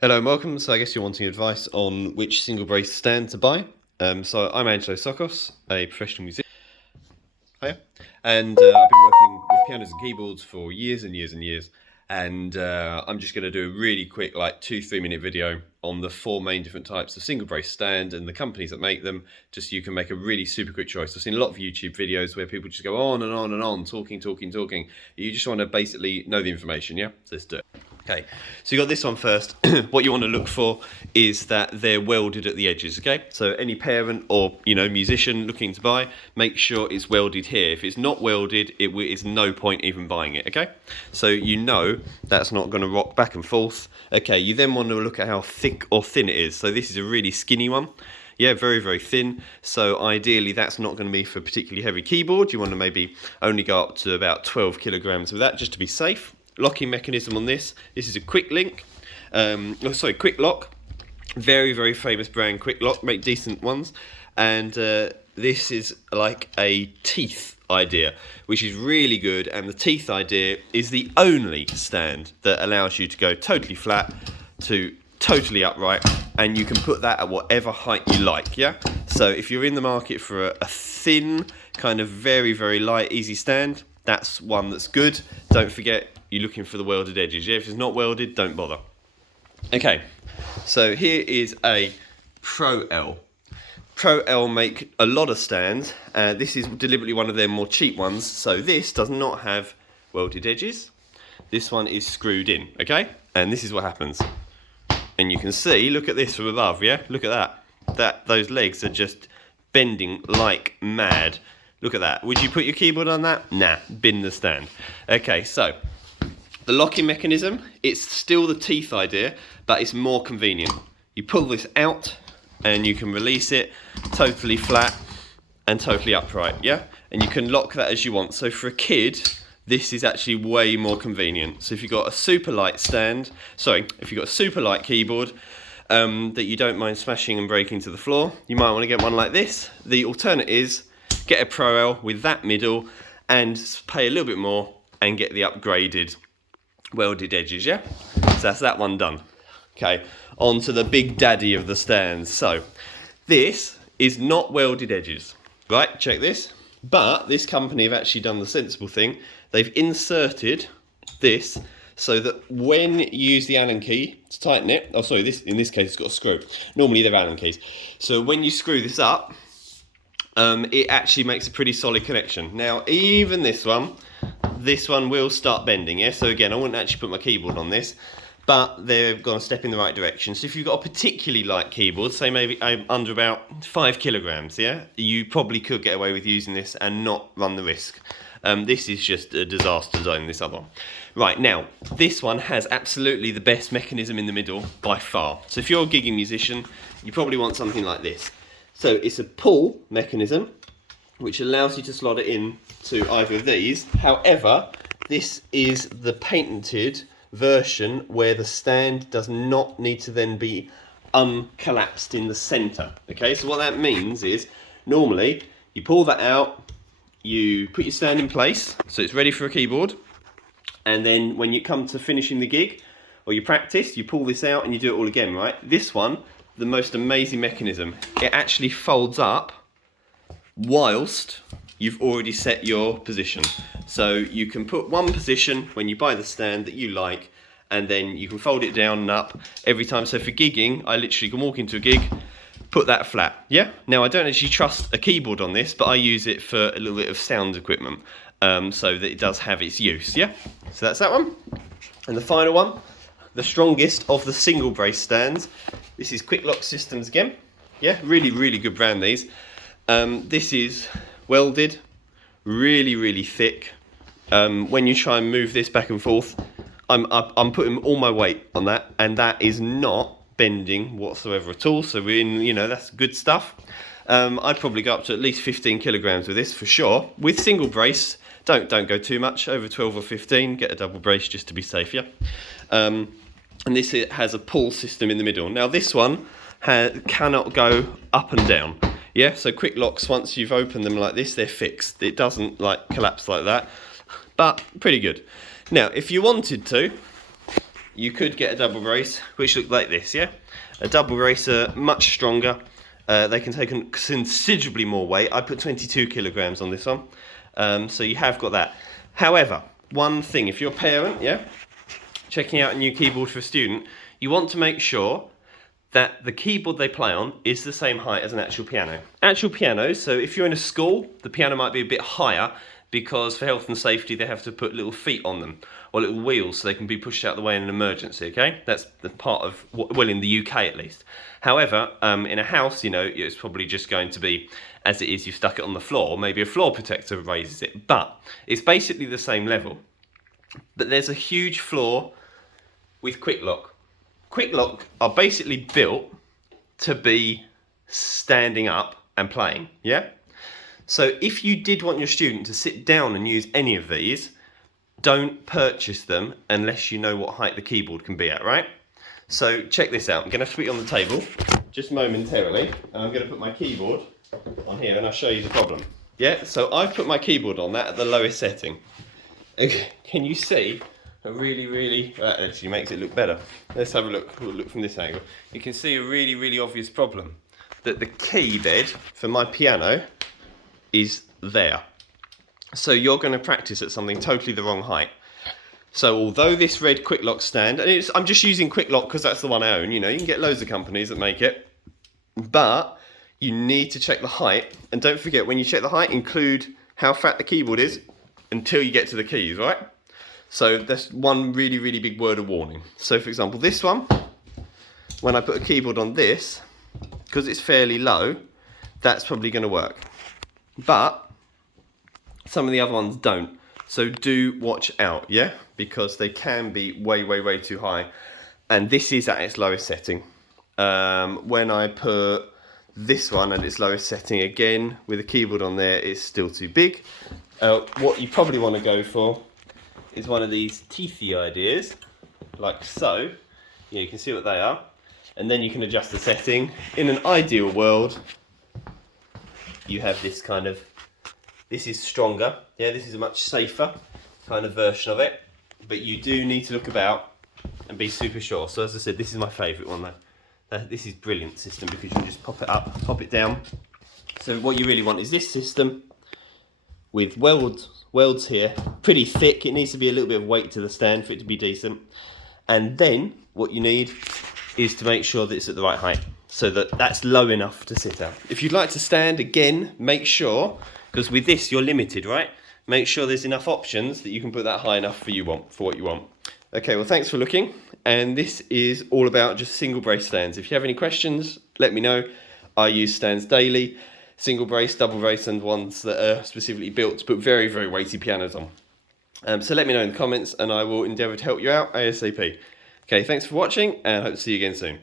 Hello and welcome. So I guess you're wanting advice on which single brace stand to buy. So I'm Angelo Sokos, a professional musician. Hiya. And I've been working with pianos and keyboards for years and years and years. And I'm just going to do a really quick, like 2-3 minute video on the 4 main different types of single brace stand and the companies that make them, just so you can make a really super quick choice. I've seen a lot of YouTube videos where people just go on and on and on, talking. You just want to basically know the information, yeah? So let's do it. Okay, so you got this one first. What you want to look for is that they're welded at the edges, okay? So any parent or, musician looking to buy, make sure it's welded here. If it's not welded, it is no point even buying it, okay? So you know that's not going to rock back and forth. Okay, you then want to look at how thick or thin it is. So this is a really skinny one. Yeah, very, very thin. So ideally that's not going to be for a particularly heavy keyboard. You want to maybe only go up to about 12 kilograms with that just to be safe. Locking mechanism on this. This is a quick link. Quick lock. Very, very famous brand, Quick Lock. Make decent ones. And this is like a teeth idea, which is really good. And the teeth idea is the only stand that allows you to go totally flat to totally upright, and you can put that at whatever height you like. Yeah. So if you're in the market for a thin, kind of very, very light, easy stand, that's one that's good. Don't forget, you're looking for the welded edges. Yeah, if it's not welded, don't bother. Okay, so here is a Pro L. Pro L make a lot of stands. This is deliberately one of their more cheap ones. So this does not have welded edges. This one is screwed in, okay? And this is what happens. And you can see, look at this from above, yeah? Look at that. Those legs are just bending like mad. Look at that. Would you put your keyboard on that? Nah, bin the stand. Okay, so the locking mechanism, it's still the teeth idea, but it's more convenient. You pull this out and you can release it totally flat and totally upright, yeah? And you can lock that as you want. So for a kid, this is actually way more convenient. So if you've got a super light keyboard that you don't mind smashing and breaking to the floor, you might want to get one like this. The alternate is get a Pro L with that middle and pay a little bit more and get the upgraded welded edges, yeah? So that's that one done. Okay, on to the big daddy of the stands. So this is not welded edges, right? Check this. But this company have actually done the sensible thing. They've inserted this so that when you use the Allen key to tighten it, in this case it's got a screw. Normally they're Allen keys. So when you screw this up, it actually makes a pretty solid connection. Now even this one will start bending, yeah? So again, I wouldn't actually put my keyboard on this, but they've gone a step in the right direction. So if you've got a particularly light keyboard, say maybe under about 5 kilograms, yeah, you probably could get away with using this and not run the risk. This is just a disaster zone, this other one. Right, now, this one has absolutely the best mechanism in the middle by far. So if you're a gigging musician, you probably want something like this. So it's a pull mechanism, which allows you to slot it in to either of these. However, this is the patented version where the stand does not need to then be uncollapsed in the center. Okay, so what that means is normally you pull that out, you put your stand in place so it's ready for a keyboard, and then when you come to finishing the gig or you practice, you pull this out and you do it all again, right? This one, the most amazing mechanism, it actually folds up whilst you've already set your position. So you can put one position when you buy the stand that you like, and then you can fold it down and up every time. So for gigging, I literally can walk into a gig, put that flat, yeah? Now I don't actually trust a keyboard on this, but I use it for a little bit of sound equipment, so that it does have its use, yeah? So that's that one. And the final one, the strongest of the single brace stands. This is Quick Lock Systems again. Yeah, really, really good brand, these. This is welded, really, really thick. When you try and move this back and forth, I'm putting all my weight on that, and that is not bending whatsoever at all. So we're in, that's good stuff. I'd probably go up to at least 15 kilograms with this for sure. With single brace, don't go too much, over 12 or 15, get a double brace just to be safe, yeah? And this has a pull system in the middle. Now this one cannot go up and down. Yeah, so Quick Locks, once you've opened them like this, they're fixed. It doesn't collapse like that, but pretty good. Now, if you wanted to, you could get a double brace, which look like this, yeah? A double brace are much stronger. They can take considerably more weight. I put 22 kilograms on this one. So you have got that. However, one thing, if you're a parent, yeah, checking out a new keyboard for a student, you want to make sure that the keyboard they play on is the same height as an actual piano. Actual pianos, so if you're in a school, the piano might be a bit higher because for health and safety they have to put little feet on them or little wheels so they can be pushed out the way in an emergency, okay? That's the part of, well, in the UK at least. However, in a house, you know, it's probably just going to be as it is, you've stuck it on the floor, maybe a floor protector raises it, but it's basically the same level. But there's a huge flaw with Quick Lock. Quick Lock are basically built to be standing up and playing, yeah? So if you did want your student to sit down and use any of these, don't purchase them unless you know what height the keyboard can be at, right? So check this out. I'm going to put it on the table just momentarily, and I'm going to put my keyboard on here and I'll show you the problem. Yeah, so I've put my keyboard on that at the lowest setting. Okay, can you see a really actually makes it look better. Let's have a look from this angle. You can see a really obvious problem, that the key bed for my piano is there. So you're going to practice at something totally the wrong height. So although this red Quick Lock stand, and I'm just using Quick Lock because that's the one I own, you know, you can get loads of companies that make it, but you need to check the height, and don't forget, when you check the height, include how fat the keyboard is until you get to the keys, right? So that's one really big word of warning. So for example, this one, when I put a keyboard on this, because it's fairly low, that's probably going to work. But some of the other ones don't. So do watch out, yeah? Because they can be way too high. And this is at its lowest setting. When I put this one at its lowest setting again, with a keyboard on there, it's still too big. What you probably want to go for is one of these teethy ideas, like so. Yeah, you can see what they are. And then you can adjust the setting. In an ideal world, you have this kind of, this is stronger. Yeah, this is a much safer kind of version of it. But you do need to look about and be super sure. So as I said, this is my favourite one though. This is brilliant system because you can just pop it up, pop it down. So what you really want is this system with welds here, pretty thick. It needs to be a little bit of weight to the stand for it to be decent. And then what you need is to make sure that it's at the right height, so that that's low enough to sit at. If you'd like to stand, again, make sure, because with this you're limited, right? Make sure there's enough options that you can put that high enough for what you want. Okay, well thanks for looking. And this is all about just single brace stands. If you have any questions, let me know. I use stands daily, single brace, double brace, and ones that are specifically built to put very weighty pianos on. So let me know in the comments and I will endeavour to help you out ASAP. Okay, thanks for watching and I hope to see you again soon.